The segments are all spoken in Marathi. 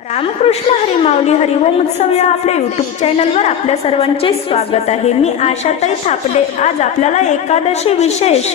रामकृष्ण हरी माऊली हरिओम उत्सव या आपल्या युट्यूब चॅनलवर आपल्या सर्वांचे स्वागत आहे. मी आशाताई थापडे. आज आपल्याला एकादशी विशेष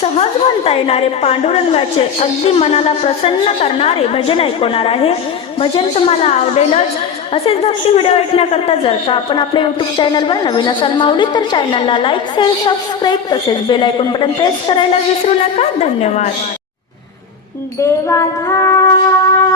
सहज म्हणता येणारे पांडुरंगाचे अगदी मनाला प्रसन्न करणारे भजन ऐकवणार आहे. भजन तुम्हाला आवडेलच. असेच भक्ती व्हिडिओ ऐकण्याकरता जर का आपण आपल्या युट्यूब चॅनलवर नवीन असाल माऊली तर चॅनलला लाईक शेअर सबस्क्राईब तसेच बेल ऐकून बटन प्रेस करायला विसरू नका. धन्यवाद. देवाधा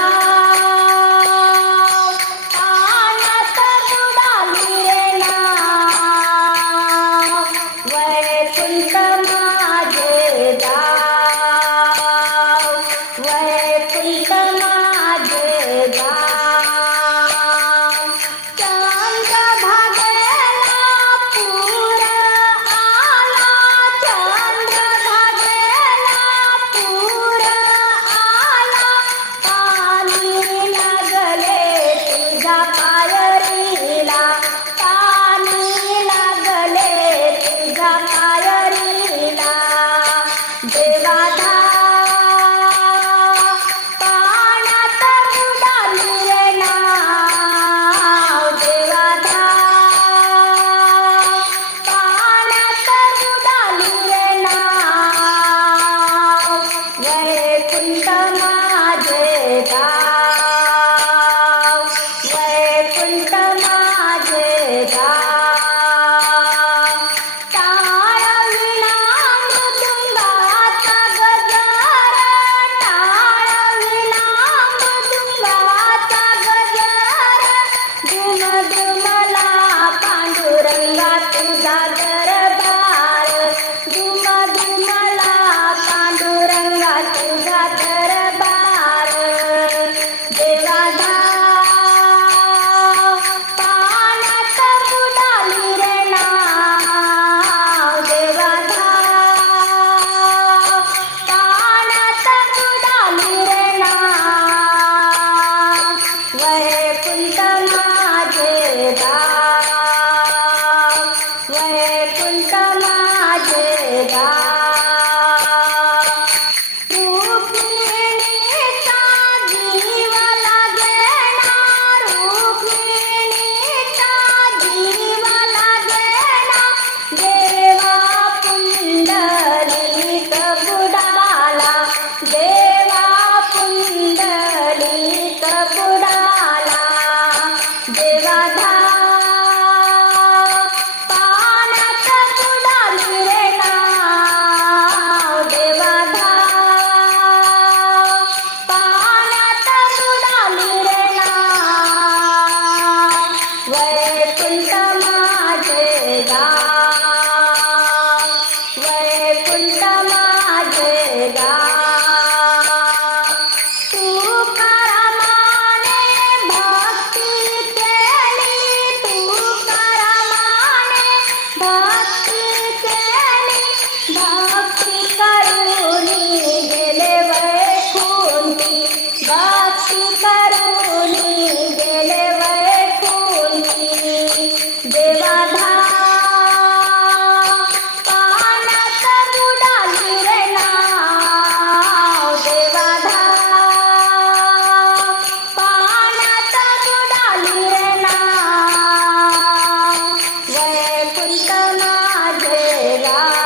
Madrigal.